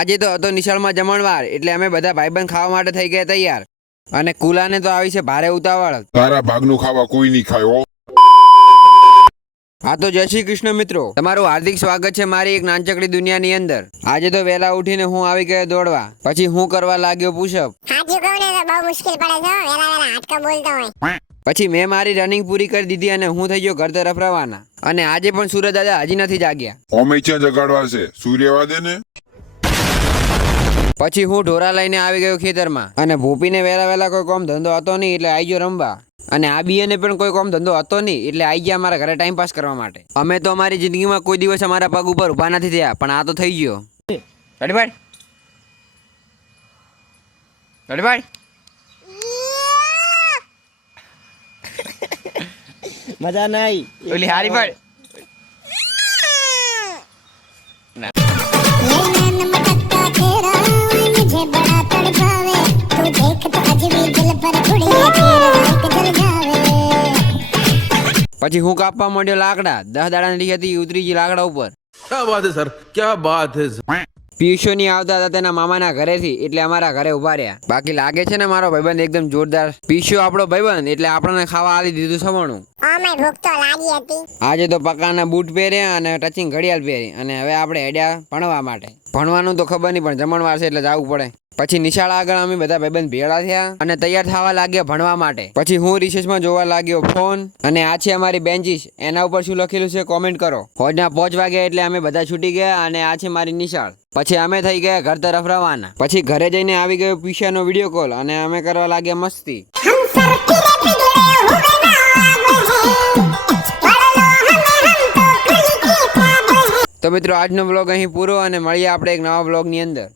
આજે તો હતો નિશાળમાં જમણવાર એટલે અમે બધા ભાઈબંધ ખાવા માટે થઈ ગયા તૈયાર અને કુલાને તો આવી છે ભારે ઉતાવળ. તારા ભાગનું ખાવા કોઈ નહીં ખાય હો. હા તો જય શ્રી કૃષ્ણ મિત્રો, તમારું હાર્દિક સ્વાગત છે મારી એક નાનચકડી દુનિયાની અંદર. આજે તો વહેલા ઉઠીને હું આવી ગયો દોડવા, પછી હું કરવા લાગ્યો પુશઅપ. સાચું કહું ને તો બહુ મુશ્કેલ પડે છે વેલા વેલા હાડકા બોલતો હોય. પછી મેં મારી રનિંગ પૂરી કરી દીધી અને હું થઈ ગયો ઘર તરફ રવાના. અને આજે પણ સૂરજ દાદા હજી નથી જાગ્યા. અમે ક્યાં જગાડવા છે, સૂર્યવા દે ને. પછી હું ઢોરા લઈને આવી ગયો ખેતરમાં અને ભૂપીને વહેલા કોઈ કામ ધંધો હતો નહીં એટલે આવી ગયો રમવા. અને આ બીએને પણ કોઈ કામ ધંધો હતો નહીં એટલે આવી ગયા અમારા ઘરે ટાઈમ પાસ કરવા માટે. અમે તો અમારી જિંદગીમાં કોઈ દિવસ અમારા પગ ઉપર ઊભા નથી થયા, પણ આ તો થઈ ગયો. મજા નહીં ઓલી હારી પાડ. પછી હું કાપવા માંડ્યો લાકડા. 10 દાડાની હતી ઉતરી ગઈ લાકડા ઉપર. क्या बात है सर, क्या बात है. પિયુષોની આવતા હતા તેના મામાના ઘરેથી એટલે અમારા ઘરે ઉભા રહ્યા. બાકી લાગે છે ને મારો ભાઈબંધ એકદમ જોરદાર. પિયુષો આપણો ભાઈબંધ એટલે આપણને ખાવા આલી દીધું સવાણું. ઓમાય ભૂખ તો લાગી હતી. આજે તો પકાના બૂટ પહેર્યા અને ટચિંગ ઘડિયાળ પહેરી અને હવે આપણે હેડ્યા ભણવા માટે. ભણવાનું તો ખબર નહીં પણ જમણવાર છે એટલે જવું પડે. પછી નિશાળા આગળ અમે બધા ભાઈબંધ ભેળા થયા અને તૈયાર થવા લાગ્યા ભણવા માટે. પછી હું રિસેસમાં જોવા લાગ્યો ફોન અને આ છે અમારી બેન્ચીસ. એના ઉપર શું લખેલું છે કોમેન્ટ કરો. હોજના 5 વાગ્યા એટલે અમે બધા છૂટી ગયા અને આ છે મારી નિશાળ. પછી અમે થઈ ગયા ઘર તરફ રવાના. પછી ઘરે જઈને આવી ગયો પિશાનો વિડીયો કોલ અને અમે કરવા લાગ્યા મસ્તી. તો મિત્રો આજનો વ્લોગ અહીં પૂરો અને મળીએ આપણે એક નવા વ્લોગની અંદર.